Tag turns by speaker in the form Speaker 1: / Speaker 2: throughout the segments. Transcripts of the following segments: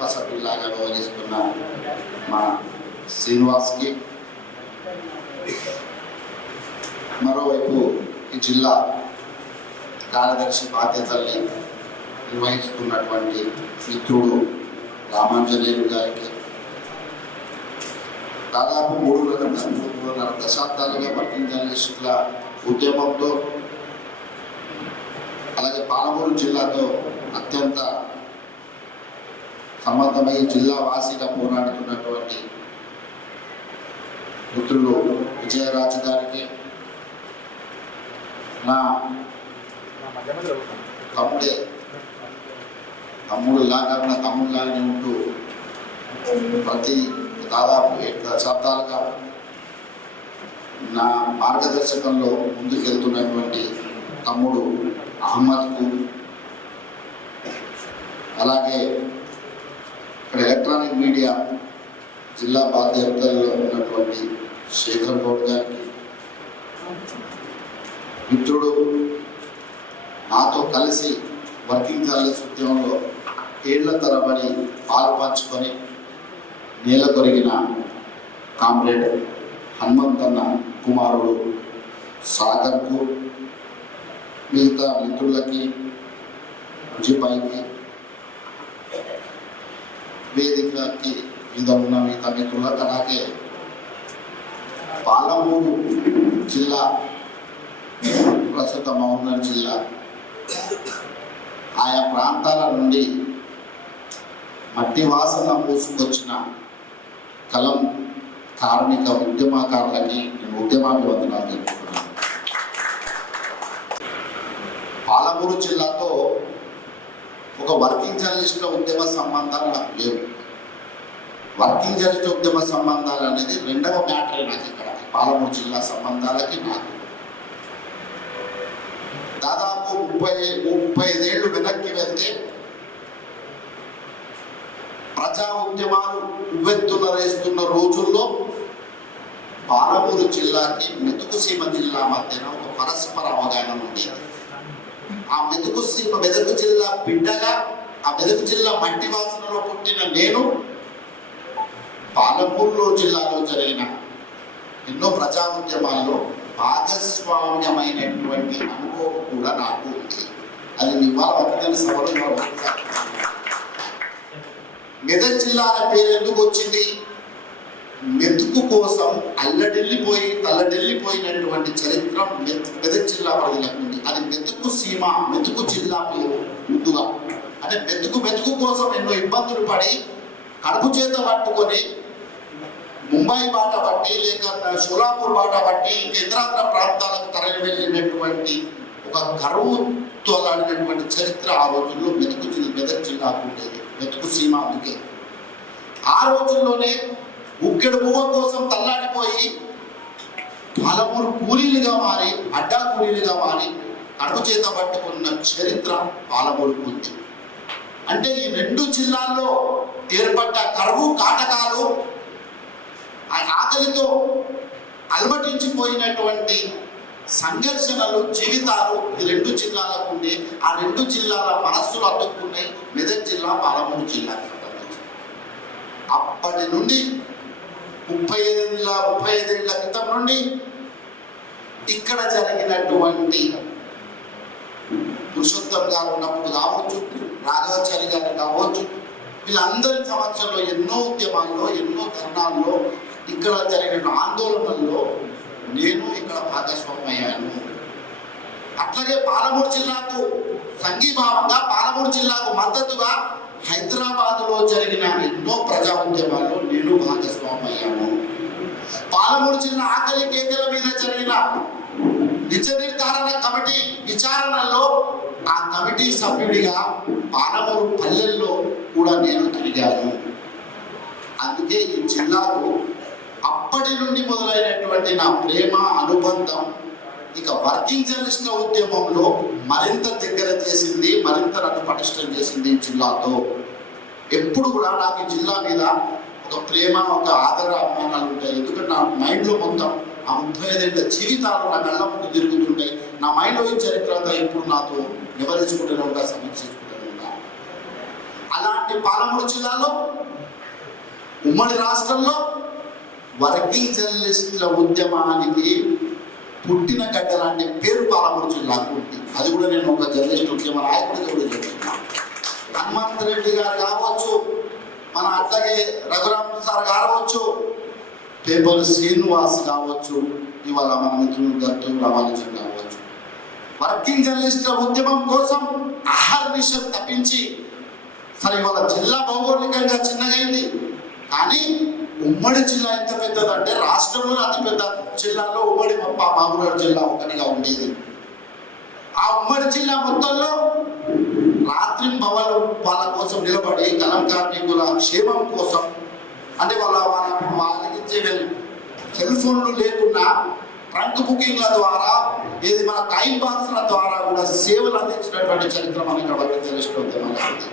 Speaker 1: కుటుంబ సభ్యుల్లాగా వ్యవహరిస్తున్న మా శ్రీనివాస్కి. మరోవైపు ఈ జిల్లా కార్యదర్శి బాధ్యతల్ని నిర్వహిస్తున్నటువంటి మిత్రుడు రామాంజనేయులు గారికి. దాదాపు మూడున్నర మూడున్నర దశాబ్దాలుగా వర్కింగ్ జర్నలిస్టుల ఉద్యమంతో అలాగే పాలమూరు జిల్లాతో అత్యంత సంబంధమై జిల్లా వాసీగా పోరాడుతున్నటువంటి మిత్రులు విజయరాజు గారికి నా తమ్ముడే తమ్ముడు లాగా నా తమ్ముడులాగానే ఉంటూ ప్రతి దాదాపు ఏడు దశాబ్దాలుగా నా మార్గదర్శకంలో ముందుకెళ్తున్నటువంటి తమ్ముడు అహ్మద్కు అలాగే ఇక్కడ ఎలక్ట్రానిక్ మీడియా జిల్లా బాధ్యతల్లో ఉన్నటువంటి శేఖర్ గౌడ్ గారికి మిత్రుడు నాతో కలిసి వర్కింగ్ జర్నలిస్ట్ ఉద్యమంలో ఏళ్ళ తరబడి పాలు పంచుకొని నేల కొరిగిన కామ్రేడ్ హనుమంతన్న కుమారుడు సాగర్కు మిగతా మిత్రులకి రుచిపైకి వేదికకి మీద ఉన్న మిగతా మిత్రులకు అలాగే పాలమూరు జిల్లా ప్రస్తుత మహబూబ్నగర్ జిల్లా ఆయా ప్రాంతాల నుండి మట్టి వాసన పూసుకొచ్చిన కలం కార్మిక ఉద్యమకారులకి నేను ఉద్యమాభివందనాలు తెలుపుతున్నాను. పాలమూరు జిల్లాతో ఒక వర్కింగ్ జర్నలిస్టుల ఉద్యమ సంబంధాలు నాకు లేవు. వర్కింగ్ జర్నలిస్ట్ ఉద్యమ సంబంధాలు అనేది రెండవ మ్యాటరే నాకు ఇక్కడ. పాలమూరు జిల్లా సంబంధాలకి నాకు. దాదాపు ముప్పై ముప్పై ఐదేళ్ళు వెనక్కి వెళ్తే ప్రజా ఉద్యమాలు ఉవ్వెత్తున రేస్తున్న రోజుల్లో పాలమూరు జిల్లాకి మెతుకుసీమ జిల్లా మధ్యన ఒక పరస్పర అవగాహన ఉండేది. ఆ మెదకు సీమ మెదకు జిల్లా బిడ్డగా ఆ మెదకు జిల్లా మట్టి వాసనలో పుట్టిన నేను పాలపూర్లో జిల్లాలో జరిగిన ఎన్నో ప్రజా ఉద్యమాల్లో భాగస్వామ్యమైనటువంటి అనుభవం కూడా నాకు ఉంది. అది ఇవాళ వర్గని సభలో మెదక్ జిల్లా అనే పేరు ఎందుకు వచ్చింది? మెతుకు కోసం అల్లడిల్లిపోయి తల్లడిల్లిపోయినటువంటి చరిత్ర మెత్- మెదక్ జిల్లా ప్రజలకు ఉంది. అది మెతుకు సీమ మెతుకు జిల్లా పేరు ముందుగా. అంటే మెతుకు మెతుకు కోసం ఎన్నో ఇబ్బందులు పడి కడుపు చేత పట్టుకొని ముంబై బాట బట్టి లేక షోలాపూర్ బాట బట్టి ఇంకా ఇతరాత్ర ప్రాంతాలకు తరలి వెళ్ళినటువంటి ఒక కరువుతో ఆడినటువంటి చరిత్ర ఆ రోజుల్లో మెతుకు జిల్లా మెదక్ జిల్లాకు ఉండేది. మెతుకు సీమ అందుకే. ఆ రోజుల్లోనే ఉక్కెడు పువ్వు కోసం తల్లాడిపోయి పలమూరు కూలీలుగా మారి అడ్డా కూలీలుగా మారి కడుపు చేత పట్టుకున్న చరిత్ర పాలమూరుకు ఉంది అంటే ఈ రెండు జిల్లాల్లో ఏర్పడ్డ కరువు కాటకాలు ఆ ఆకలితో అలమటించిపోయినటువంటి సంఘర్షణలు జీవితాలు ఈ రెండు జిల్లాలకు ఉండే ఆ రెండు జిల్లాల మనస్సులు అడ్డుకున్నాయి మెదక్ జిల్లా పాలమూరు జిల్లా అప్పటి నుండి ముప్పై ఐదేళ్ళ ముప్పై ఐదేళ్ళ క్రితం నుండి ఇక్కడ జరిగినటువంటి పురుషోత్తం గారు ఉన్నప్పుడు కావచ్చు రాఘవచారి గారు కావచ్చు వీళ్ళందరి సంవత్సరంలో ఎన్నో ఉద్యమాల్లో ఎన్నో ధర్నాల్లో ఇక్కడ జరిగిన ఆందోళనల్లో నేను ఇక్కడ భాగస్వామ్యయ్యాను అట్లాగే పాలమూరు జిల్లాకు సంఘీభావంగా పాలమూరు జిల్లాకు మద్దతుగా హైదరాబాద్లో జరిగిన ఎన్నో ప్రజా ఉద్యమాల్లో నేను భాగస్వామయ్యాను. పాలమూరు జిల్లా ఆకలి కేకల మీద జరిగిన నిజ నిర్ధారణ కమిటీ విచారణలో ఆ కమిటీ సభ్యుడిగా పాలమూరు పల్లెల్లో కూడా నేను తిరిగాను. అందుకే ఈ జిల్లాకు అప్పటి నుండి మొదలైనటువంటి నా ప్రేమ అనుబంధం ఇక వర్కింగ్ జర్నలిస్ట్ ఉద్యమంలో మరింత దగ్గర చేసింది మరింత నన్ను పటిష్టం చేసింది జిల్లాతో. ఎప్పుడు కూడా నాకు జిల్లా మీద ఒక ప్రేమ ఒక ఆదర అభిమానాలు ఉంటాయి. ఎందుకంటే నా మైండ్లో మొత్తం ఆ ముప్పై ఐదేళ్ళ జీవితాలు నా కళ్ళ ముందు తిరుగుతుంటాయి. నా మైండ్లో ఈ చరిత్ర అంతా ఎప్పుడు నాతో నివరించుకుంటూనే ఉంటా సమీక్షించుకుంటూనే ఉంటా అలాంటి పాలమూరు జిల్లాలో ఉమ్మడి రాష్ట్రంలో వర్కింగ్ జర్నలిస్టుల ఉద్యమానికి పుట్టిన గడ్డ లాంటి పేరు పాలమూరు జిల్లాకు ఉంది అది కూడా నేను ఒక జర్నలిస్ట్ ఉద్యమ నాయకుడికి కూడా చెప్తున్నాను హనుమంత్ రెడ్డి గారు కావచ్చు మన అట్లాగే రఘురామ్ సార్ కావచ్చు పేపర్ శ్రీనివాస్ కావచ్చు ఇవాళ మన మిత్రులు దత్తు రామానుజన్ కావచ్చు. వర్కింగ్ జర్నలిస్టుల ఉద్యమం కోసం అహర్నిశం తప్పించి సరే ఇవాళ జిల్లా భౌగోళికంగా చిన్నగైంది కానీ ఉమ్మడి జిల్లా ఎంత పెద్దదంటే రాష్ట్రంలో అతిపెద్ద జిల్లాలో ఉమ్మడి మా జిల్లా ఒకటిగా ఉండేది. ఆ ఉమ్మడి జిల్లా మొత్తంలో రాత్రి భవలు వాళ్ళ కోసం నిలబడి కలం కార్మికుల క్షేమం కోసం అంటే వాళ్ళ వాళ్ళ వాళ్ళకి సెల్ ఫోన్లు లేకున్నా ట్రంక్ బుకింగ్ల ద్వారా ఏది మన టైం బాక్స్ల ద్వారా కూడా సేవలు అందించినటువంటి చరిత్ర మనకి ఇక్కడ తెలుసుకుంటే మనకి.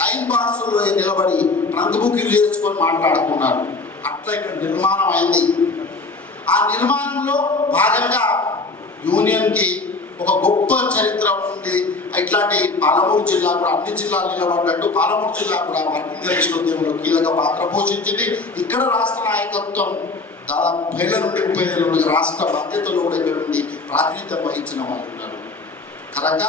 Speaker 1: టైం బాక్స్లో నిలబడి ట్రంక్ బుకింగ్ చేసుకొని మాట్లాడుకున్నారు. అట్లా ఇక్కడ నిర్మాణం అయింది. ఆ నిర్మాణంలో భాగంగా యూనియన్కి ఒక గొప్ప చరిత్ర ఉంది ఇట్లాంటి పాలమూరు జిల్లా కూడా అన్ని జిల్లాలు నిలబడ్డట్టు పాలమూరు జిల్లా కూడా వర్కింగ్ జర్నలిస్ట్ ఉద్యమంలో కీలక పాత్ర పోషించింది. ఇక్కడ రాష్ట్ర నాయకత్వం దాదాపు ముప్పై ఏళ్ళ నుండి ముప్పై ఏళ్ళ నుండి రాష్ట్ర బాధ్యతలో కూడా ఇక్కడ నుండి ప్రాతినిధ్యం వహించిన వాళ్ళు ఉన్నారు. కనుక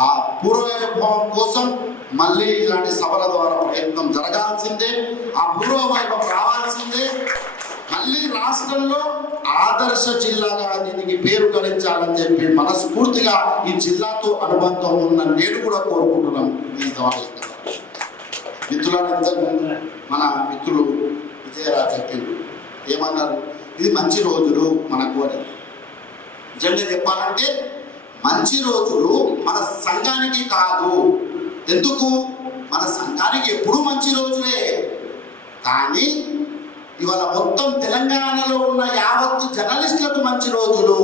Speaker 1: ఆ పూర్వ వైభవం కోసం మళ్ళీ ఇలాంటి సభల ద్వారా ప్రయత్నం జరగాల్సిందే ఆ పూర్వవైభవం రావాల్సిందే. మళ్ళీ రాష్ట్రంలో ఆదర్శ జిల్లాగా దీనికి పేరు గడించాలని చెప్పి మనస్ఫూర్తిగా ఈ జిల్లాతో అనుబంధం ఉన్న నేను కూడా కోరుకుంటున్నాను ఈ ద్వారా మిత్రులను ఇంతకుముందు మన మిత్రులు విజయరా చెప్పిండు ఏమన్నారు? ఇది మంచి రోజులు మనకు అని. నిజంగా చెప్పాలంటే మంచి రోజులు మన సంఘానికి కాదు. ఎందుకు? మన సంఘానికి ఎప్పుడూ మంచి రోజులే. కానీ ఇవాళ మొత్తం తెలంగాణలో ఉన్న యావత్తు జర్నలిస్టులకు మంచి రోజులు.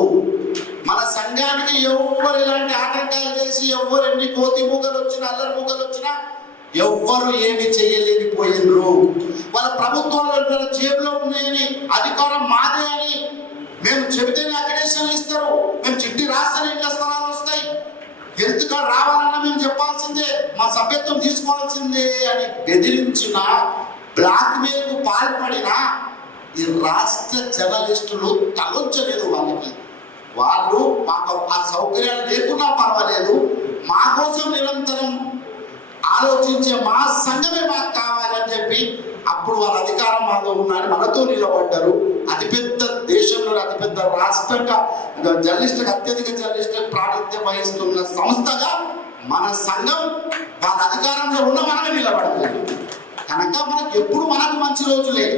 Speaker 1: మన సంఘానికి ఎవ్వరు ఇలాంటి ఆటంకాలు చేసి ఎవ్వరు ఎన్ని కోతి మూగలు వచ్చినా అల్లరి మూగలు వచ్చినా ఎవ్వరు ఏమి చేయలేకపోయినరు వాళ్ళ ప్రభుత్వాలు వాళ్ళ జేబులో ఉన్నాయని అధికారం మాదే అని మేము చెబితేనే అక్రిడేషన్లు ఇస్తారు మేము చిట్టి రాస్తేనే ఇంట్లో హెల్త్ కార్డ్ రావాలన్నా మేము చెప్పాల్సిందే మా సభ్యత్వం తీసుకోవాల్సిందే అని బెదిరించిన బ్లాక్ మెయిల్కు పాల్పడిన ఈ రాష్ట్ర జర్నలిస్టులు తలొచ్చలేదు వాళ్ళకి. వాళ్ళు మాకు ఆ సౌకర్యాలు లేకున్నా పర్వాలేదు మా కోసం నిరంతరం ఆలోచించే మా సంఘమే మాకు కావాలని చెప్పి అప్పుడు వాళ్ళ అధికారం మాలో ఉన్నారని మనతో నిలబడ్డారు. అతిపెద్ద దేశంలో అతిపెద్ద రాష్ట్రంగా జర్నలిస్టులకు అత్యధిక జర్నలిస్టులకు ప్రాతినిధ్యం వహిస్తున్న సంస్థగా మన సంఘం వాళ్ళ అధికారంలో ఉన్న మనమే నిలబడలేదు కనుక మనకు ఎప్పుడు మనకు మంచి రోజులే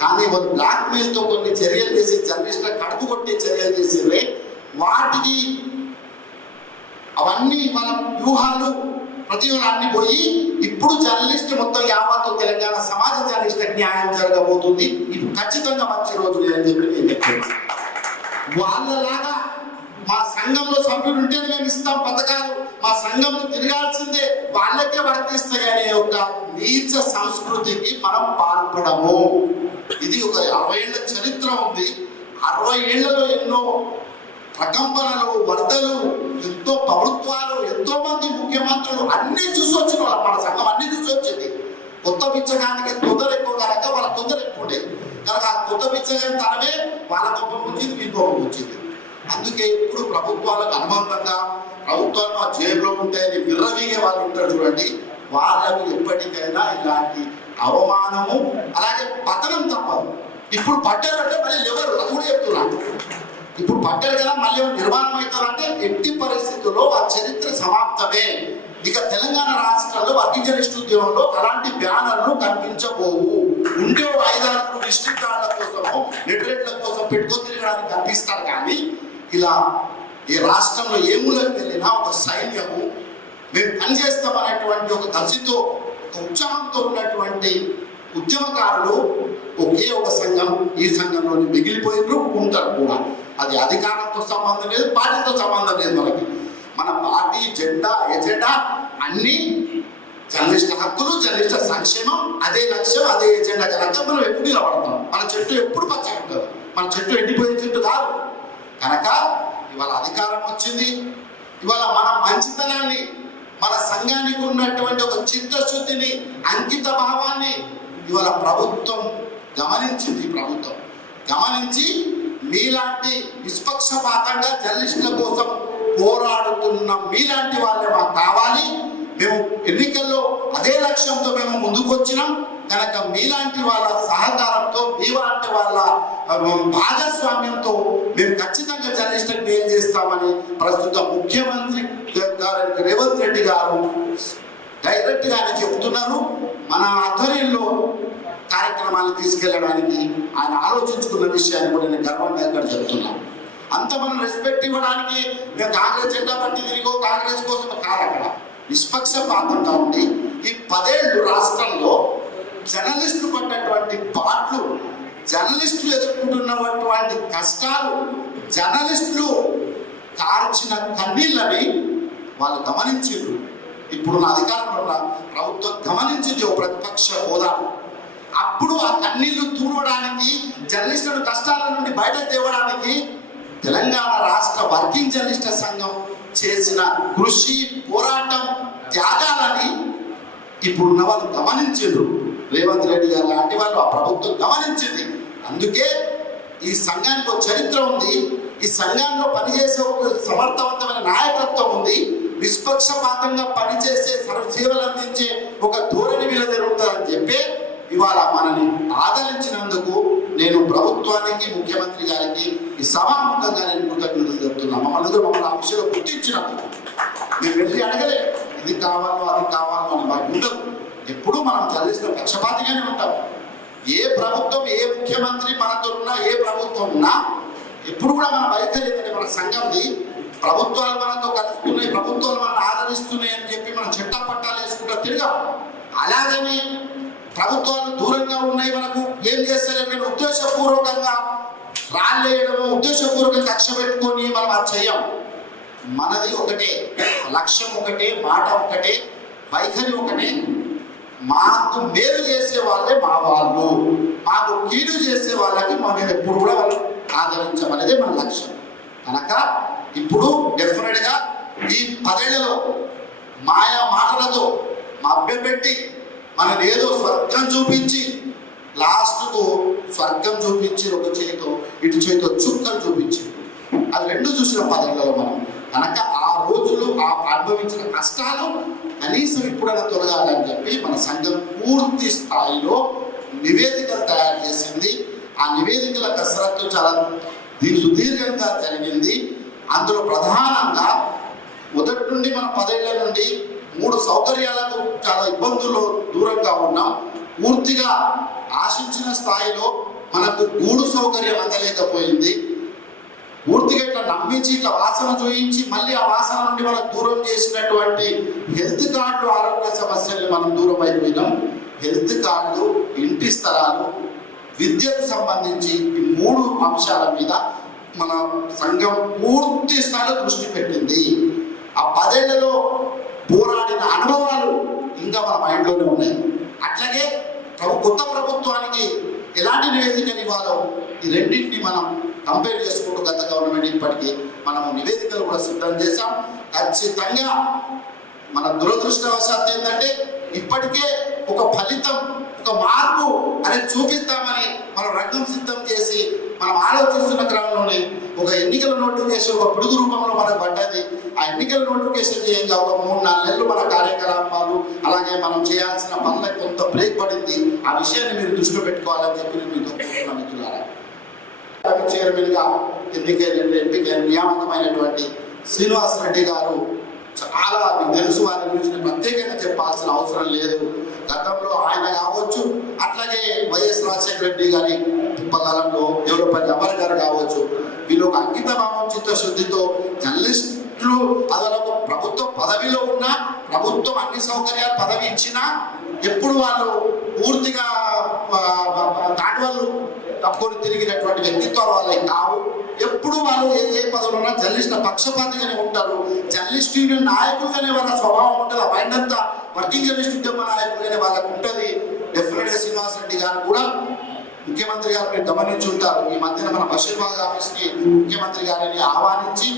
Speaker 1: కానీ వాళ్ళు బ్లాక్ మెయిల్తో కొన్ని చర్యలు చేసి జర్నలిస్టుల కడుపు కొట్టే చర్యలు చేసిర్రే వాటికి అవన్నీ మన వ్యూహాలు ప్రతిభలన్నీ పోయి ఇప్పుడు జర్నలిస్ట్ మొత్తం యావత్తు తెలంగాణ సమాజ జర్నలిస్టులకు న్యాయం జరగబోతుంది. ఇది ఖచ్చితంగా మంచి రోజులే అని చెప్పి నేను చెప్తున్నాను. వాళ్ళలాగా మా సంఘంలో సభ్యులు ఉంటే మేము ఇస్తాం పథకాలు. మా సంఘం తిరగాల్సిందే. వాళ్ళకే వర్తిస్తాయి అనే ఒక నీచ సంస్కృతికి మనం పాల్పడము. ఇది ఒక అరవై ఏళ్ళ చరిత్ర ఉంది. అరవై ఏళ్ళలో ఎన్నో ప్రకంపనలు వరదలు ఎంతో ప్రభుత్వాలు ఎంతో మంది ముఖ్యమంత్రులు అన్ని చూసి వచ్చిన వాళ్ళ మన సంఘం అన్ని చూసి వచ్చింది కొత్త పిచ్చగానికి తొందర ఎక్కువ కనుక వాళ్ళ తొందర ఎక్కువ ఉండేది కనుక ఆ కొత్త పిచ్చగాని తనమే వాళ్ళ కోపం వచ్చింది మీ కోపం వచ్చింది. అందుకే ఇప్పుడు ప్రభుత్వాలకు అనుబంధంగా ప్రభుత్వం మా జేబులో ఉంటాయని విర్రవీగే వాళ్ళు ఉంటారు చూడండి. వాళ్ళకు ఎప్పటికైనా ఇలాంటి అవమానము అలాగే పతనం తప్పదు. ఇప్పుడు పట్టారంటే మళ్ళీ ఎవరు అది కూడా చెప్తున్నాను ఇప్పుడు పట్టారు కదా మళ్ళీ నిర్మాణం అవుతారంటే ఎట్టి పరిస్థితుల్లో ఆ చరిత్ర సమాప్తమే. ఇక తెలంగాణ రాష్ట్రాల్లో వర్గీయ జర్నలిస్ట్ ఉద్యమంలో అలాంటి బ్యానర్లు కనిపించబోవు. ఉండే ఐదారు డిస్ట్రిక్ట్ కార్డుల కోసము నెట్లెట్ల కోసం పెట్టుకొని తిరగడానికి కనిపిస్తారు కానీ ఇలా ఈ రాష్ట్రంలో ఏ మూలకు వెళ్ళినా ఒక సైన్యము మేము పనిచేస్తామనేటువంటి ఒక దశతో ఒక ఉత్సాహంతో ఉన్నటువంటి ఉద్యమకారులు ఒకే ఒక సంఘం ఈ సంఘంలోని మిగిలిపోయినరు ఉంటారు కూడా. అది అధికారంతో సంబంధం లేదు పార్టీతో సంబంధం లేదు మనకి. మన పార్టీ జెండా ఎజెండా అన్ని జర్నలిస్ట్ హక్కులు జర్నలిస్ట్ సంక్షేమం అదే లక్ష్యం అదే ఎజెండా కనుక మనం ఎప్పుడు నిలబడతాం. మన చెట్టు ఎప్పుడు పచ్చగా ఉంటుంది. మన చెట్టు ఎండిపోయే చెట్టు కాదు. కనుక ఇవాళ అధికారం వచ్చింది. ఇవాళ మన మంచితనాన్ని మన సంఘానికి ఉన్నటువంటి ఒక చిత్తశుద్ధిని అంకిత భావాన్ని ఇవాళ ప్రభుత్వం గమనించింది ప్రభుత్వం గమనించి మీలాంటి నిష్పక్షపాతంగా జర్నలిస్టుల కోసం పోరాడుతున్న మీలాంటి వాళ్ళే మాకు కావాలి. మేము ఎన్నికల్లో అదే లక్ష్యంతో మేము ముందుకొచ్చినాం. కనుక మీలాంటి వాళ్ళ సహకారంతో మీలాంటి వాళ్ళ భాగస్వామ్యంతో మేము ఖచ్చితంగా జర్నలిస్టులకు మేలు చేస్తామని ప్రస్తుత ముఖ్యమంత్రి గారు రేవంత్ రెడ్డి గారు డైరెక్ట్ గానే చెప్తున్నారు మన ఆధ్వర్యంలో కార్యక్రమాన్ని తీసుకెళ్ళడానికి ఆయన ఆలోచించుకున్న విషయాన్ని కూడా నేను గర్వంగా ఇక్కడ చెప్తున్నాను అంత మనం రెస్పెక్ట్ ఇవ్వడానికి మేము కాంగ్రెస్ జెండా పట్టి తిరిగో కాంగ్రెస్ కోసం కాదు అక్కడ. నిష్పక్షపాతంగా ఉండి ఈ పదేళ్ళు రాష్ట్రంలో జర్నలిస్టులు పడ్డటువంటి పాటలు జర్నలిస్టులు ఎదుర్కొంటున్నటువంటి కష్టాలు జర్నలిస్టులు కార్చిన కన్నీళ్ళని వాళ్ళు గమనించారు ఇప్పుడు నా అధికారంలో ఉన్న ప్రభుత్వం గమనించింది ఓ ప్రతిపక్ష హోదా. అప్పుడు ఆ కన్నీళ్ళు తూడవడానికి జర్నలిస్టుల కష్టాల నుండి బయటకు తేవడానికి తెలంగాణ రాష్ట్ర వర్కింగ్ జర్నలిస్టుల సంఘం చేసిన కృషి పోరాటం త్యాగాలని ఇప్పుడున్న వాళ్ళు గమనించారు రేవంత్ రెడ్డి గారు లాంటి వాళ్ళు ఆ ప్రభుత్వం గమనించింది. అందుకే ఈ సంఘానికి ఒక చరిత్ర ఉంది. ఈ సంఘంలో పనిచేసే ఒక సమర్థవంతమైన నాయకత్వం ఉంది. నిష్పక్షపాతంగా పనిచేసే సర్వసేవలు అందించే ఒక ధోరణి వీళ్ళ జరుగుతుందని చెప్పి ఇవాళ మనని ఆదరించినందుకు నేను ప్రభుత్వానికి ముఖ్యమంత్రి గారికి ఈ సభాముఖంగా నేను కృతజ్ఞతలు చెప్తున్నా మమ్మల్ని అందరూ మమ్మల్ని ఆ విషయంలో మీరు వెళ్ళి అడగలే ఇది కావాలో అది కావాలో అని మాకు ఉండదు. ఎప్పుడూ మనం చదివిస్తున్న పక్షపాతిగానే ఉంటాం. ఏ ప్రభుత్వం ఏ ముఖ్యమంత్రి మనతో ఉన్నా ఏ ప్రభుత్వం ఉన్నా ఎప్పుడు కూడా మన వైఖరి ఏంటంటే మన సంఘంది ప్రభుత్వాలు మనతో కలుస్తున్నాయి ప్రభుత్వాలు మనల్ని ఆదరిస్తున్నాయి అని చెప్పి మనం చెట్ట పట్టాలు వేసుకుంటా తిరగం. అలాగని ప్రభుత్వాలు దూరంగా ఉన్నాయి మనకు ఏం చేస్తారని నేను ఉద్దేశపూర్వకంగా రాళ్ళేయడము ఉద్దేశపూర్వకంగా కక్ష పెట్టుకొని మనం అది చెయ్యం. మనది ఒకటే లక్ష్యం ఒకటే మాట ఒకటే వైఖరి ఒకటే. మాకు మేలు చేసే వాళ్ళే మా వాళ్ళు మాకు కీడు చేసే వాళ్ళకి మనం ఎప్పుడు కూడా వాళ్ళు ఆదరించమనేదే మన లక్ష్యం. కనుక ఇప్పుడు డెఫినెట్గా ఈ పదేళ్ళలో మాయా మాటలతో మభ్యపెట్టి మనని ఏదో స్వర్గం చూపించి లాస్ట్కు స్వర్గం చూపించి ఒక చేతితో ఇటు చేతితో చుక్కలు చూపించి. అది రెండు చూసిన పదేళ్ళలో మనం కనుక ఆ రోజులు ఆ అనుభవించిన కష్టాలు కనీసం ఇప్పుడైనా తొలగాలని చెప్పి మన సంఘం పూర్తి స్థాయిలో నివేదికలు తయారు చేసింది. ఆ నివేదికల కసరత్తు చాలా దీని సుదీర్ఘంగా జరిగింది. అందులో ప్రధానంగా మొదటి నుండి మన పదేళ్ళ నుండి మూడు సౌకర్యాలకు చాలా ఇబ్బందుల్లో దూరంగా ఉన్నాం. పూర్తిగా ఆశించిన స్థాయిలో మనకు గూడు సౌకర్యం అందలేకపోయింది. పూర్తిగా ఇట్లా నమ్మించి ఇట్లా వాసన చూయించి మళ్ళీ ఆ వాసన నుండి మనం దూరం చేసినటువంటి హెల్త్ కార్డులు ఆరోగ్య సమస్యల్ని మనం దూరం అయిపోయినాం. హెల్త్ కార్డు ఇంటి స్థలాలు విద్యకు సంబంధించి ఈ మూడు అంశాల మీద మన సంఘం పూర్తి స్థాయిలో దృష్టి పెట్టింది. ఆ పదేళ్ళలో పోరాడిన అనుభవాలు ఇంకా మన మైండ్లోనే ఉన్నాయి. అట్లాగే ప్రభు కొత్త ప్రభుత్వానికి ఎలాంటి నివేదికలు ఇవ్వాలో ఈ రెండింటిని మనం కంపేర్ చేసుకుంటూ గత గవర్నమెంట్ ఇప్పటికీ మనము నివేదికలు కూడా సిద్ధం చేశాం. ఖచ్చితంగా మన దురదృష్టవశాత్తు ఏంటంటే ఇప్పటికే ఒక ఫలితం ఒక మార్పు అనేది చూపిస్తామని మనం రంగం సిద్ధం చేసి మనం ఆలోచిస్తున్న ఒక ఎన్నికల నోటిఫికేషన్ ఒక పిడుగు రూపంలో మనకు పడ్డది. ఆ ఎన్నికల నోటిఫికేషన్ చేయంగా ఒక మూడు నాలుగు నెలలు మన కార్యకలాపాలు అలాగే మనం చేయాల్సిన పనులకు కొంత బ్రేక్ పడింది. ఆ విషయాన్ని మీరు దృష్టిలో పెట్టుకోవాలని చెప్పి నేను మీతో కోరుతున్నాను మిత్రులారా. చైర్మన్గా ఎన్నికైన ఎంపిక నియామకమైనటువంటి శ్రీనివాస్ రెడ్డి గారు చాలా మీకు తెలుసు వారి గురించి నేను ప్రత్యేకంగా చెప్పాల్సిన అవసరం లేదు. గతంలో ఆయన కావచ్చు అట్లాగే వైఎస్ రాజశేఖర రెడ్డి గారి కాలంలో దేవులపల్లి అమర్ గారు కావచ్చు వీళ్ళు ఒక అంకిత భావం చిత్తశుద్ధితో జర్నలిస్టులు అదనపు ప్రభుత్వ పదవిలో ఉన్నా ప్రభుత్వం అన్ని సౌకర్యాలు పదవి ఇచ్చినా ఎప్పుడు వాళ్ళు పూర్తిగా ఆ, దాటి వాళ్ళు తప్పుకొని తిరిగినటువంటి వ్యక్తిత్వాలు వాళ్ళకి కావు. ఎప్పుడు వాళ్ళు ఏ ఏ పదవులు ఉన్నా జర్నలిస్ట్ పక్షపాతిగానే ఉంటారు. జర్నలిస్ట్ యూనియన్ నాయకులుగానే వాళ్ళ స్వభావం ఉంటుంది. ఆ మైండ్ అంతా వర్కింగ్ జర్నలిస్ట్ ఉద్యమ నాయకులుగానే వాళ్ళకు ఉంటుంది. డెఫినెట్గా శ్రీనివాస్ రెడ్డి గారు కూడా ముఖ్యమంత్రి గారు మీరు గమనించి ఉంటారు. ఈ మధ్యన మన బషీర్బాగ్ ఆఫీస్కి ముఖ్యమంత్రి గారిని ఆహ్వానించి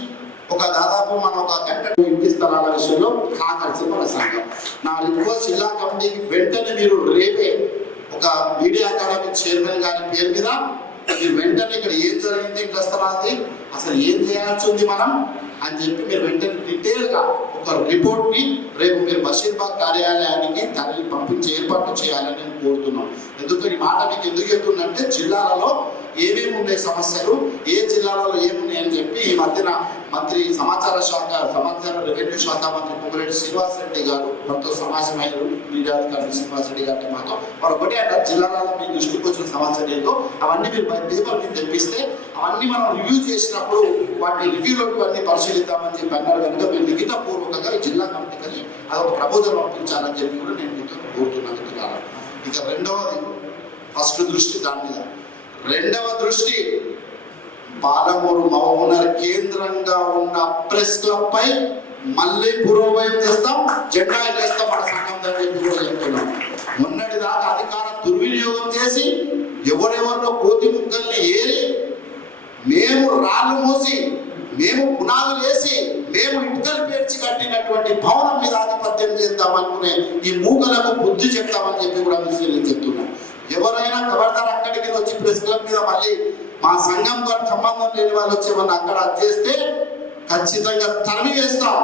Speaker 1: ఒక దాదాపు మనం ఒక గంట ఇంటి స్థలాల విషయంలో కాకలిసి మన సంఘం. నా రిక్వెస్ట్ జిల్లా కమిటీకి వెంటనే మీరు రేపే ఒక మీడియా అకాడమీ చైర్మన్ గారి పేరు మీద మీరు వెంటనే ఇక్కడ ఏం జరిగింది? ఇంట్లో స్థలాది అసలు ఏం చేయాల్సి ఉంది మనం? అని చెప్పి మీరు వెంటనే డీటెయిల్గా ఒక రిపోర్ట్ని రేపు మీరు బషీర్బాగ్ కార్యాలయానికి తరలి పంపించి ఏర్పాటు చేయాలని నేను కోరుతున్నాం ఎందుకని మాట మీకు ఎందుకు చెప్తుందంటే జిల్లాలలో ఏమేమి ఉండే సమస్యలు ఏ జిల్లాలలో ఏమున్నాయి అని చెప్పి ఈ మధ్యన మంత్రి సమాచార శాఖ సమాచార రెవెన్యూ శాఖ మంత్రి పొంగులేటి శ్రీనివాస్ రెడ్డి గారు మనతో సమాజమయ్యారు మీడియా అధికారులు శ్రీనివాస్ రెడ్డి గారితో మాతో. వారు ఒకటి అంటే జిల్లాలలో మీ దృష్టికి వచ్చిన సమస్యలు ఏంటో అవన్నీ మీరు పేపర్ మీద తెప్పిస్తే అవన్నీ మనం రివ్యూ చేసినప్పుడు వాటిని రివ్యూలోకి అన్ని పరిశీలిద్దామని చెప్పి అన్నారు కనుక మీరు లిఖిత పూర్వకంగా జిల్లా కమిటీకి అదొక ప్రపోజల్ పంపించాలని చెప్పి కూడా నేను మీతో కోరుతున్నాను ఇక రెండవది ఫస్ట్ దృష్టి దాని మీద. రెండవ దృష్టి పాలమూరు మహబూనర్ కేంద్రంగా ఉన్న ప్రెస్ క్లబ్ పై మళ్ళీ పురోగయం చేస్తాం జెండా ఎగరేస్తాం మన సంఘం దగ్గర కూడా చెప్తున్నాం. మొన్నటి దాకా అధికార దుర్వినియోగం చేసి ఎవరెవరిలో కోతి ముక్కల్ని ఏరి మేము రాళ్ళు మూసి మేము పునాదులు వేసి మేము ఇటుకలు పేర్చి కట్టినటువంటి భవనం మీద ఆధిపత్యం చేద్దాం అనుకునే ఈ మూగలకు బుద్ధి చెప్తామని చెప్పి కూడా నేను చెప్తున్నాం ఎవరైనా ఖబర్దార్ అక్కడికి వచ్చి ప్రెస్ క్లబ్ మీద మళ్ళీ మా సంఘంతో సంబంధం లేని వాళ్ళు వచ్చి ఏమన్నా అక్కడ చేస్తే ఖచ్చితంగా తరిమి వేస్తాం.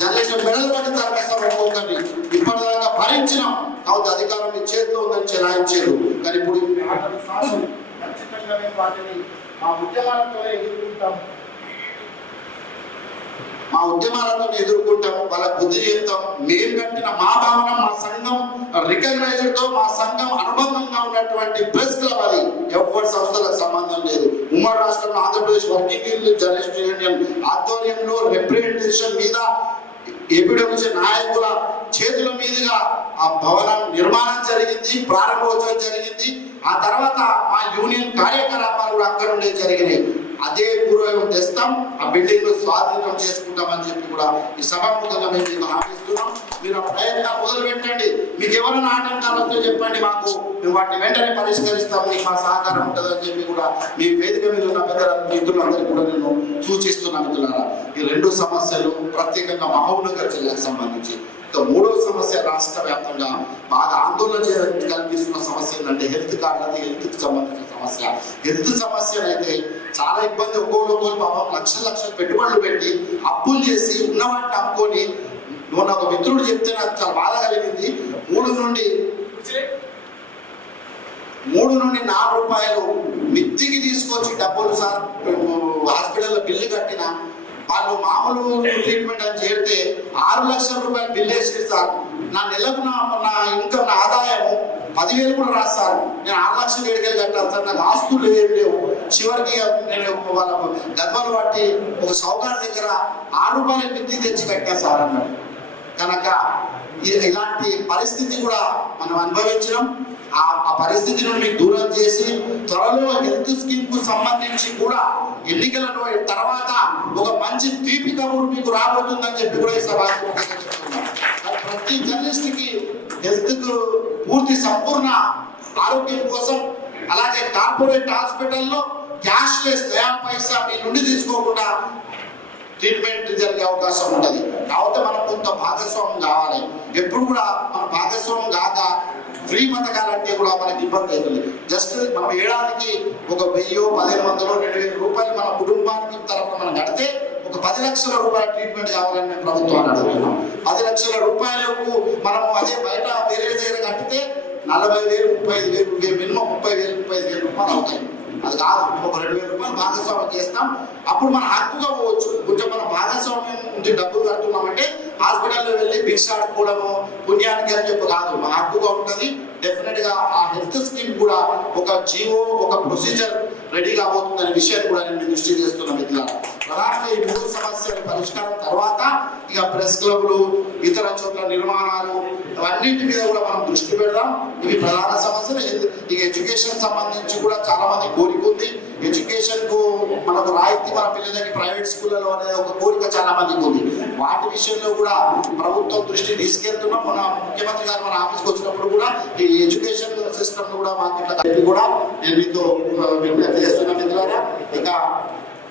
Speaker 1: జనరేషన్ మెడల్ పట్టి తరిమేస్తాం ఒక్కొక్కరిని. ఇప్పటిదాకా భరించినాం. కాబట్టి అధికారం మీ చేతిలో ఉందని చెలాయించారు. కానీ ఇప్పుడు ఖచ్చితంగా మేము వాటిని మా ఉద్యమాలతోనే ఎదుర్కొంటాం. మా ఉద్యమాలతో ఎదుర్కొంటాం వాళ్ళ బుద్ధి చేస్తాం మేము కట్టిన మా భావన మా సంఘం రికగ్నైజ్డ్తో మా సంఘం అనుబంధంగా ఉన్నటువంటి ప్రెస్ క్లబ్ అది. ఎవరి సంస్థలకు సంబంధం లేదు. ఉమ్మడి రాష్ట్రంలో ఆంధ్రప్రదేశ్ వర్కింగ్ జర్నలిస్ట్ యూనియన్ ఆధ్వర్యంలో రిప్రజెంటేషన్ మీద ఏపీడబ్ల్యూసీ నాయకుల చేతుల మీదుగా ఆ భవనం నిర్మాణం జరిగింది ప్రారంభోత్సవం జరిగింది. ఆ తర్వాత మా యూనియన్ కార్యకలాపాలు కూడా అక్కడ నుండే జరిగినాయి. అదే పూర్వం తెస్తాం ఆ బిల్డింగ్ స్వాధీనం చేసుకుంటామని చెప్పి కూడా ఈ సభాముఖంగా మేము మీకు హామీస్తున్నాం మీరు ఆ ప్రయత్నం మొదలు పెట్టండి మీకు ఎవరైనా ఆటంకాలు వస్తే చెప్పండి మాకు. మేము వాటిని వెంటనే పరిష్కరిస్తాం. మీకు మా సహకారం ఉంటుందని చెప్పి కూడా మీ వేదిక మీద ఉన్న పెద్ద మిత్రులందరికీ కూడా నేను సూచిస్తున్నా మిత్రులారా. ఈ రెండు సమస్యలు ప్రత్యేకంగా మహబూబ్నగర్ జిల్లాకు సంబంధించి. మూడో సమస్య రాష్ట్ర వ్యాప్తంగా బాగా ఆందోళన చే- కల్పిస్తున్న సమస్య ఏంటంటే హెల్త్ కార్డులది హెల్త్కి సంబంధించిన సమస్య. హెల్త్ సమస్యలు అయితే చాలా ఇబ్బంది. ఒక్కొక్కరు ఒక్కొక్కరు పాపం లక్షల లక్షలు పెట్టుబడులు పెట్టి అప్పులు చేసి ఉన్నవాటిని అమ్ముకొని నువ్వు ఒక మిత్రుడు చెప్తే నాకు చాలా బాధ కలిగింది మూడు నుండి మూడు నుండి నాలుగు రూపాయలు మిత్తికి తీసుకొచ్చి డబ్బులు సార్ హాస్పిటల్లో బిల్లు కట్టిన వాళ్ళు మామూలు ట్రీట్మెంట్ అని చేరితే ఆరు లక్షల రూపాయలు బిల్ వేసేస్తారు సార్. నా నెలకు నా నా ఇన్కమ్ నా ఆదాయము పదివేలు కూడా రాస్తారు సార్. నేను ఆరు లక్షలు ఏడుకెళ్ళి కట్టాను సార్. నాకు ఆస్తులు ఏం లేవు. చివరికి నేను వాళ్ళ గద్వాలు పట్టి ఒక సౌకారు దగ్గర ఆరు రూపాయలు మిత్తి తెచ్చి కట్టా సార్ అన్నాడు. కనుక ఇలాంటి పరిస్థితి కూడా మనం అనుభవించడం ఆ ఆ పరిస్థితి నుండి మీకు దూరం చేసి త్వరలో హెల్త్ స్కీమ్కు సంబంధించి కూడా ఎన్నికల తర్వాత ఒక మంచి తీపి కబురు మీకు రాబోతుందని చెప్పి కూడా ఈ సభాత్మకంగా చెప్తున్నాను ప్రతి జర్నలిస్ట్కి హెల్త్కు పూర్తి సంపూర్ణ ఆరోగ్యం కోసం అలాగే కార్పొరేట్ హాస్పిటల్లో క్యాష్ లెస్ దయా పైసా మీ నుండి తీసుకోకుండా ట్రీట్మెంట్ జరిగే అవకాశం ఉంటుంది. కాకపోతే మనకు కొంత భాగస్వామ్యం కావాలి. ఎప్పుడు కూడా మన భాగస్వామ్యం కాక ఫ్రీ పథకాలంటే కూడా మనకి ఇబ్బంది అవుతుంది. జస్ట్ మనం ఏడాదికి ఒక వెయ్యో పదిహేను వందలు రెండు వేల రూపాయలు మన కుటుంబానికి తరఫున మనం కడితే ఒక పది లక్షల రూపాయల ట్రీట్మెంట్ కావాలని మేము ప్రభుత్వాన్ని అడుగుతున్నాం పది లక్షల రూపాయలకు మనము అదే బయట వేరే దగ్గర కట్టితే నలభై వేలు ముప్పై ఐదు వేలు మినిమం ముప్పై వేలు ముప్పై ఐదు వేలు రూపాయలు అవుతాయి. అది కాదు ఒక రెండు వేల రూపాయలు భాగస్వామ్యం చేస్తాం. అప్పుడు మన హక్కుగా పోవచ్చు. కొంచెం మన భాగస్వామ్యం నుంచి డబ్బులు కడుతున్నామంటే హాస్పిటల్లో వెళ్ళి భిక్ష ఆడుకోవడము పుణ్యానికి అని చెప్పి కాదు. మన హక్కుగా ఉంటుంది. డెఫినెట్గా ఆ హెల్త్ స్కీమ్ కూడా ఒక జీవో ఒక ప్రొసీజర్ రెడీగా అనే విషయాన్ని కూడా నేను దృష్టి చేస్తున్నా మిత్రులారా. ప్రధానంగా ఈ మూడు సమస్యల పరిష్కారం తర్వాత ఇక ప్రెస్ క్లబ్లు ఇతర చోట్ల నిర్మాణాలు అన్నింటి మీద కూడా మనం దృష్టి పెడదాం. ఇవి ప్రధాన సమస్యలు. ఇక ఎడ్యుకేషన్ సంబంధించి కూడా చాలా మంది కోరిక ఉంది. ఎడ్యుకేషన్కు మనకు రాయితీ మన పిల్లలకి ప్రైవేట్ స్కూళ్ళలో అనేది ఒక కోరిక చాలా మందికి ఉంది. వాటి విషయంలో కూడా ప్రభుత్వం దృష్టి తీసుకెళ్తున్నాం మన ముఖ్యమంత్రి గారు మన ఆఫీస్కి వచ్చినప్పుడు కూడా ఈ ఎడ్యుకేషన్ సిస్టమ్ కూడా మాకు కూడా నేను మీతో విజ్ఞప్తి చేస్తున్నా మిత్రులారా. ఇక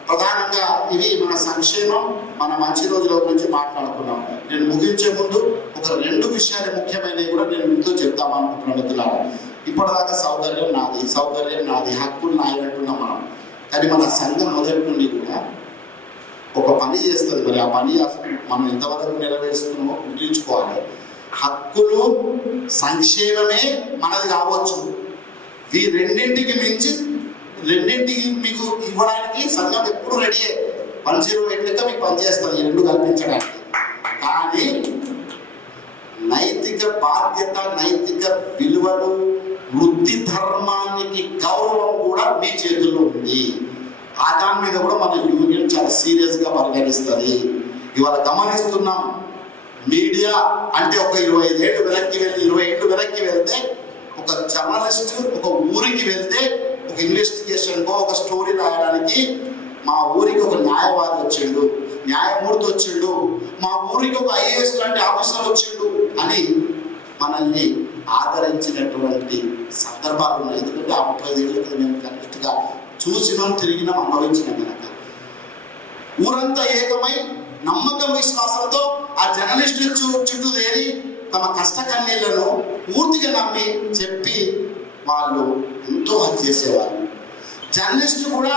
Speaker 1: ప్రధానంగా ఇవి మన సంక్షేమం మన మంచి రోజుల గురించి మాట్లాడుకున్నాం. నేను ముగించే ముందు ఒక రెండు విషయాలు ముఖ్యమైనవి కూడా నేను మీతో చెప్తామనుకుంటున్నాను మిత్రులారా. ఇప్పటిదాకా సౌకర్యం నాది సౌకర్యం నాది హక్కులు నాయి అంటున్నాం మనం. కానీ మన సంఘం మొదటి నుండి కూడా ఒక పని చేస్తుంది మరి. ఆ పని అసలు మనం ఎంతవరకు నెరవేరుస్తున్నామో గుర్తుంచుకోవాలి. హక్కులు సంక్షేమమే మనది కావచ్చు. ఈ రెండింటికి మించి రెండింటికి మీకు ఇవ్వడానికి సంఘం ఎప్పుడు రెడీయే వన్ జీరో ఎయిట్ లెక్క మీకు పనిచేస్తుంది ఈ రెండు కల్పించడానికి. కానీ నైతిక బాధ్యత నైతిక విలువలు వృత్తి ధర్మానికి గౌరవం కూడా మీ చేతుల్లో ఉంది. ఆ దాని మీద కూడా మన యూనియన్ చాలా సీరియస్గా పరిగణిస్తుంది. ఇవాళ గమనిస్తున్నాం మీడియా అంటే ఒక ఇరవై ఐదేళ్ళు వెనక్కి వెళ్ళి ఇరవై ఏళ్ళు వెనక్కి వెళ్తే ఒక జర్నలిస్ట్ ఒక ఊరికి వెళ్తే ఒక ఇన్వెస్టిగేషన్లో ఒక స్టోరీ రాయడానికి మా ఊరికి ఒక న్యాయవాది వచ్చిండు. న్యాయమూర్తి వచ్చిండు. మా ఊరికి ఒక ఐఏఎస్ లాంటి ఆఫీసర్ వచ్చిండు అని మనల్ని ఆదరించినటువంటి సందర్భాలు ఉన్నాయి. ఎందుకంటే ఆ ముప్పై ఏళ్ళ క్రితం మేము కరెక్ట్గా చూసినాం తిరిగినాం అనుభవించినాం కనుక. ఊరంతా ఏకమై నమ్మకం విశ్వాసంతో ఆ జర్నలిస్ట్ చుట్టూ చేరి తమ కష్ట కన్నీళ్ళను పూర్తిగా నమ్మి చెప్పి వాళ్ళు ఎంతో హత్య చేసేవారు. జర్నలిస్ట్ కూడా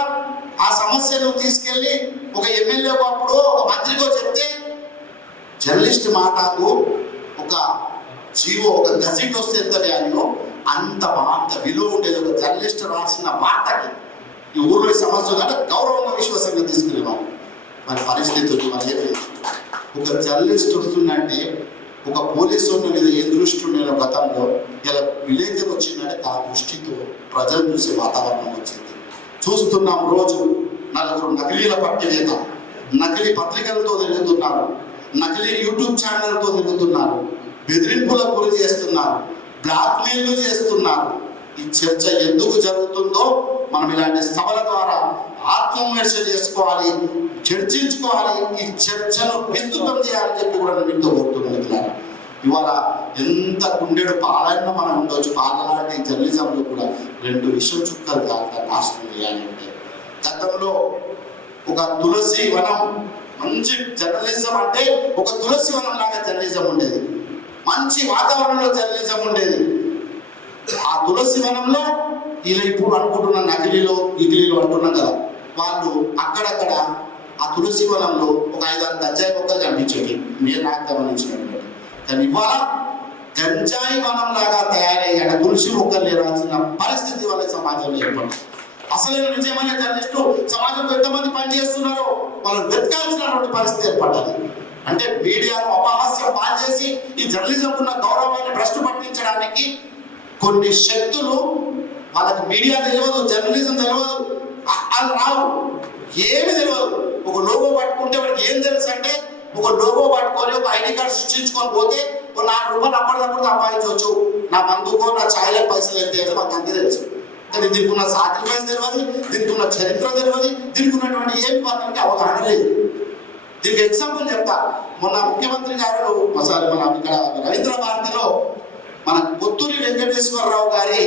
Speaker 1: ఆ సమస్యను తీసుకెళ్ళి ఒక ఎమ్మెల్యే అప్పుడు ఒక మంత్రికో చెప్తే జర్నలిస్ట్ మాటకు ఒక జీవో ఒక గజెట్ వస్తే ఎంత వాల్యూ అంత అంత విలువ ఉండేది ఒక జర్నలిస్ట్ రాసిన వార్తకి. ఈ ఊర్లో సమస్య కంటే గౌరవంగా విశ్వాసంగా తీసుకునేవారు. మరి పరిస్థితులు మరి ఒక జర్నలిస్ట్ వస్తుందంటే ఒక పోలీసు మీద ఏ దృష్టి ఉండే గతంలో ఇలా విలేజ్ వచ్చిందంటే ఆ దృష్టితో ప్రజలు చూసే వాతావరణం వచ్చింది. చూస్తున్నాం రోజు నలుగురు నకిలీల పట్టి నకిలీ పత్రికలతో తిరుగుతున్నారు నకిలీ యూట్యూబ్ ఛానల్తో తిరుగుతున్నారు బెదిరింపులకు గురి చేస్తున్నారు బ్లాక్మెయిల్ చేస్తున్నారు. ఈ చర్చ ఎందుకు జరుగుతుందో మనం ఇలాంటి సభల ద్వారా ఆత్మవిమర్శ చేసుకోవాలి చర్చించుకోవాలి ఈ చర్చను విస్తృతం చేయాలని చెప్పి కూడా నేను మీతో కోరుతున్నాను మిత్రులారా. ఇవాళ ఎంత గుండెడు పాలన మనం ఉండొచ్చు. పాలన లాంటి జర్నలిజంలో కూడా రెండు విషయం చుక్కలు కాక నాశనం చేయాలంటే గతంలో ఒక తులసి వనం మంచి జర్నలిజం అంటే ఒక తులసి వనం లాగా జర్నలిజం ఉండేది. మంచి వాతావరణంలో జర్నలిజం ఉండేది. ఆ తులసి వనంలో ఇలా ఇప్పుడు అనుకుంటున్న నకిలీలో ఇగిలీలో అంటున్నాం కదా. వాళ్ళు అక్కడక్కడ ఆ తులసి వనంలో ఒక ఐదారు గంజాయి మొక్కలు కనిపించేవి. మీరు నాకు గమనించినటువంటి కానీ ఇవాళ గంజాయి వనం లాగా తయారయ్యి తులసి మొక్కలు నిర్వహించిన పరిస్థితి వల్ల సమాజంలో ఏర్పడింది. అసలైన నిజమైన జర్నలిస్టు సమాజంలో ఎంతమంది పనిచేస్తున్నారో వాళ్ళు వెతకాల్సినటువంటి పరిస్థితి ఏర్పడాలి అంటే మీడియాను అపహాస్యం పాలు చేసి ఈ జర్నలిజం ఉన్న గౌరవాన్ని భ్రష్టు పట్టించడానికి కొన్ని శక్తులు వాళ్ళకి మీడియా తెలియదు జర్నలిజం తెలియదు వాళ్ళు రావు. ఏమి తెలియదు ఒక లోగో పట్టుకుంటే వాడికి ఏం తెలుసు అంటే ఒక లోగో పట్టుకొని ఒక ఐడి కార్డు సృష్టించుకొని పోతే ఒక నాలుగు రూపాయలు అప్పటికప్పుడు సంపాదించవచ్చు. నా మందుకో నా ఛాయలకు పైసలు ఎంత అయితే మాకు అంతే తెలుసు. కానీ దీనికి ఉన్న సాక్రిఫైస్ తెలియదు దీనికి ఉన్న చరిత్ర తెలియదు దీనికి ఉన్నటువంటి ఏం పనులకి అవగాహన లేదు. దీనికి ఎగ్జాంపుల్ చెప్తా. మొన్న ముఖ్యమంత్రి గారు ఒకసారి మన ఇక్కడ రవీంద్ర భారతిలో మన కొత్తూరి వెంకటేశ్వరరావు గారి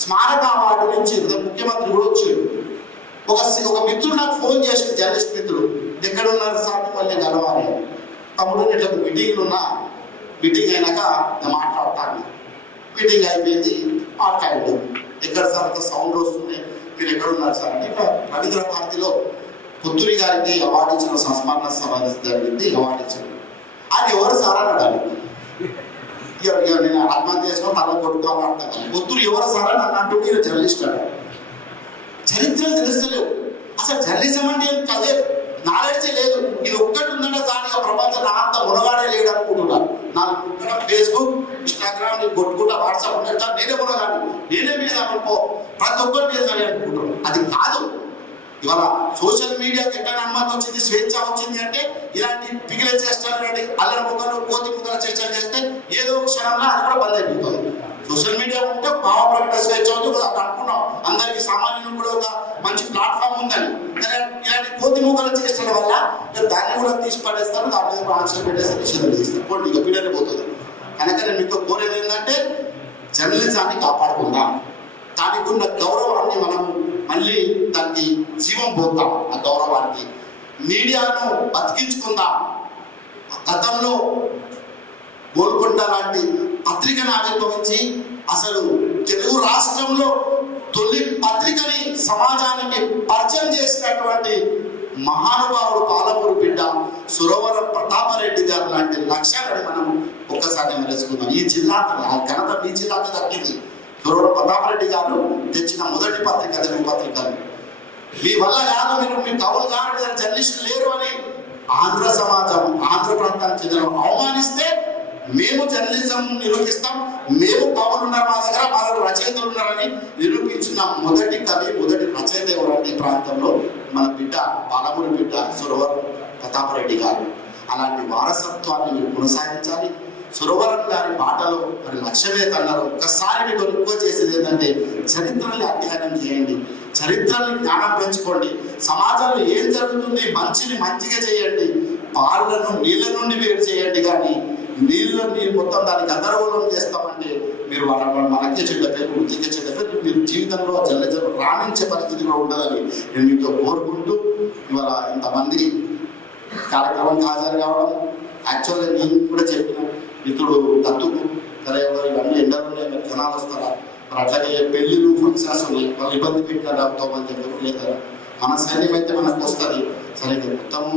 Speaker 1: స్మారక అవార్డు నుంచి ముఖ్యమంత్రి కూడా వచ్చాడు ఒక ఒక మిత్రుడు నాకు ఫోన్ చేసి జర్నలిస్ట్ మిత్రుడు ఎక్కడ ఉన్నారు సార్ మళ్ళీ కలవాలి. తమ్ముడు ఇట్లా మీటింగ్లు ఉన్నా మీటింగ్ అయినాక నేను మాట్లాడతాను మీటింగ్ అయిపోయింది మాట్లాడాడు. ఎక్కడ సార్? అంత సౌండ్ వస్తుంది. మీరు ఎక్కడ ఉన్నారు సార్? అంటే ఇక్కడ రవీంద్ర భారతిలో పుత్తూరి గారికి అవార్డు ఇచ్చిన సంస్మరణ సభ జరిగింది అవార్డు ఇచ్చాడు. అది ఎవరు సార్? అని ఇక నేను ఆత్మహత్య చేసుకొని తల కొట్టుకోవాలని అంటాను పుత్తూరు ఎవరు సార్? అని నన్ను జర్నలిస్ట్ అన్నాడు. చరిత్రలు తెలుస్తలేవు. అసలు జర్నలిజం అంటే ఏం కదే. నాలెడ్జ్ లేదు. ఇది ఒక్కటి ఉందంటే దాని ప్రపంచం నా అంత మునగాడే లేడు అనుకుంటున్నాను నాకు ఫేస్బుక్ ఇన్స్టాగ్రామ్ నేను కొట్టుకుంటా వాట్సాప్ ఉన్నట్టు నేనే మునగాను నేనే మీద అనుకో ప్రతి ఒక్కరి మీద కానీ అనుకుంటున్నాను అది కాదు. ఇవాళ సోషల్ మీడియాకి ఎట్లా అనుమతి వచ్చింది స్వేచ్ఛ వచ్చింది అంటే ఇలాంటి పిగిలే చేష్టలు ఇలాంటి అల్లరి ముఖాలు కోతి ముక్కల చేష్టలు చేస్తే ఏదో ఒక క్షణంలో అది కూడా బంద్ అయిపోతుంది. సోషల్ మీడియా ఉంటే భావ ప్రకటన స్వేచ్ఛ ఉంది కూడా అది అనుకున్నాం. అందరికి సామాన్యులు కూడా ఒక మంచి ప్లాట్ఫామ్ ఉందని. ఇలాంటి కోతి మూకలు చేసిన వల్ల దాన్ని కూడా తీసి పడేస్తాను దాని మీద ఆన్సర్ పెట్టేసి నిషేధం చేస్తాను పోండి ఇక పీడని పోతుంది. కనుక నేను మీకు కోరేది ఏంటంటే జర్నలిజాన్ని కాపాడుకుందాం. దానికి ఉన్న గౌరవాన్ని మనం మళ్ళీ దానికి జీవం పోతాం. ఆ గౌరవానికి. మీడియాను బతికించుకుందాం. గతంలో గోల్కొండ లాంటి పత్రికను ఆవిర్భవించి అసలు తెలుగు రాష్ట్రంలో తొలి పత్రికని సమాజానికి పరిచయం చేసినటువంటి మహానుభావుడు పాలమూరు బిడ్డ సురవరం ప్రతాపరెడ్డి గారు లాంటి లక్ష్యాలని మనం ఒక్కసారి మెలుసుకుందాం. ఈ జిల్లా ఘనత మీ జిల్లాకి దక్కింది సురవరం ప్రతాపరెడ్డి గారు తెచ్చిన మొదటి పత్రిక తెలుగు పత్రికలు. మీ వల్ల కాదు మీరు మీ కవులు కాదు జర్నలిస్టులు లేరు అని ఆంధ్ర సమాజం ఆంధ్ర ప్రాంతానికి చెందిన అవమానిస్తే మేము జర్నలిజం నిరూపిస్తాం మేము కవులు ఉన్నారు మా దగ్గర మా దగ్గర రచయితలు ఉన్నారని నిరూపించిన మొదటి కవి మొదటి రచయిత ఎవరంటే ఈ ప్రాంతంలో మన బిడ్డ పాలమూరి బిడ్డ సురవరం ప్రతాపరెడ్డి గారు. అలాంటి వారసత్వాన్ని మీరు కొనసాగించాలి. సురవరం గారి పాటలో మరి లక్ష్యమేత అన్నారు. ఒక్కసారి మీకు ఎక్కువ చేసేది ఏంటంటే చరిత్రని అధ్యయనం చేయండి. చరిత్రని జ్ఞానం పెంచుకోండి. సమాజంలో ఏం జరుగుతుంది? మంచిని మంచిగా చేయండి. పాలను నీళ్ళ నుండి వేరు చేయండి కానీ నీళ్ళు నీళ్ళని మొత్తం దానికి గందరగోళం చేస్తామంటే మీరు మన మనకే చెడ్డ పేరు వృత్తికే చెడ్డ పేరు మీరు జీవితంలో జల్ల రాణించే పరిస్థితి కూడా ఉండదని నేను మీతో కోరుకుంటూ ఇవాళ ఇంతమంది కార్యక్రమానికి హాజరు కావడం యాక్చువల్గా నేను కూడా చెప్పిన మిత్రుడు దత్తుకు సరే ఇవన్నీ ఎండలు ఉన్నాయి మీరు జనాలు వస్తారా? మరి అట్లాగే పెళ్ళిళ్ళు ఫంక్షన్స్ ఉన్నాయి వాళ్ళు ఇబ్బంది పెట్టిన డబ్బుతో చెప్పి లేదా మన సైన్యం అయితే మనకు వస్తుంది. సరే మొత్తము